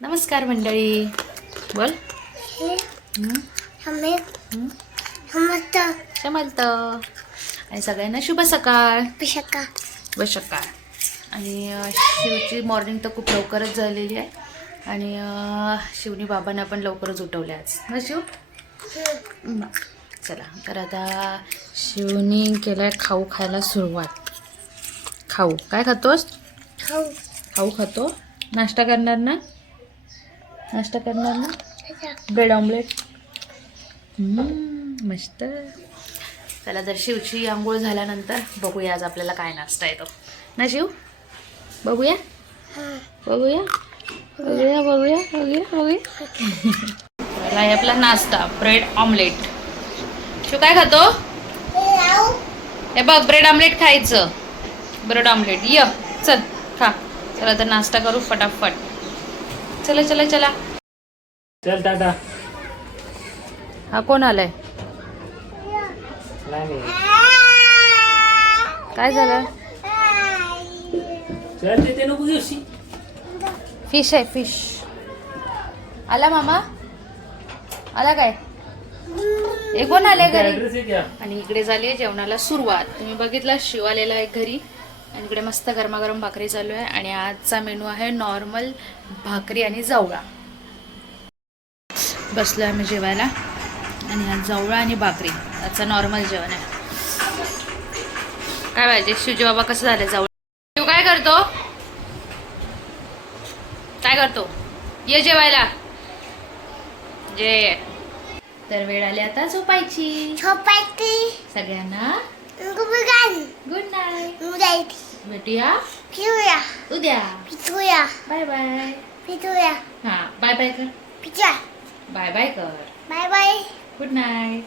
नमस्कार मंडळी. बोल. शमलत. आणि सगळ्यांना शुभ सकाळ. व सकाळ. आणि शिवची मॉर्निंग तर खूप लवकरच झालेली आहे. आणि शिवनी बाबांना पण लवकरच उठवले आज. ना शिव. चला. तर आता शिवनी केलाय खाऊ खायला सुरुवात. खाऊ. काय खातोस? खाऊ. खाऊ खातो. नाश्ता करणार ना? नाश्ता करणार ना? Bread omelette. मस्त. चला जर शिवची आंघोळ झाल्यानंतर बघूया आज आपल्याला काय नाश्ता येतो. ना शिव? बघूया? बघूया? बघूया बघूया बघूया बघूया. आपला नाश्ता ब्रेड ऑमलेट. शिव काय खातो? हे बघ ब्रेड ऑमलेट खायचं. Bread omelette. य चल खा. चला तर नाश्ता करू फटाफट. चला चला चला. चल टाटा. हा कोण आलाय? काय झालं? फिश आहे फिश आला मामा? आला काय? हे कोण आले घरी? आणि इकडे झाली आहे जेवणाला सुरुवात. तुम्ही बघितलं शिव आलेला आहे घरी. आणि इकडे मस्त गरमागरम भाकरी चालू आहे. आणि आजचा मेनू आहे नॉर्मल भाकरी आणि जवळा. बसलो आम्ही जेवायला. आणि आज जवळा आणि भाकरी. आजचं नॉर्मल जेवण आहे. काय पाहिजे शिवजी बाबा कसं झालं जवळ? शिव काय करतो? काय करतो? ये जेवायला. जे. तर वेळ आली आता झोपायची. झोपायची. सगळ्यांना गुड नाईट भेटूया? पिऊया उद्या. पितूया. बाय बाय पितूया. हा बाय बाय कर. पिचा बाय बाय कर. Bye bye good night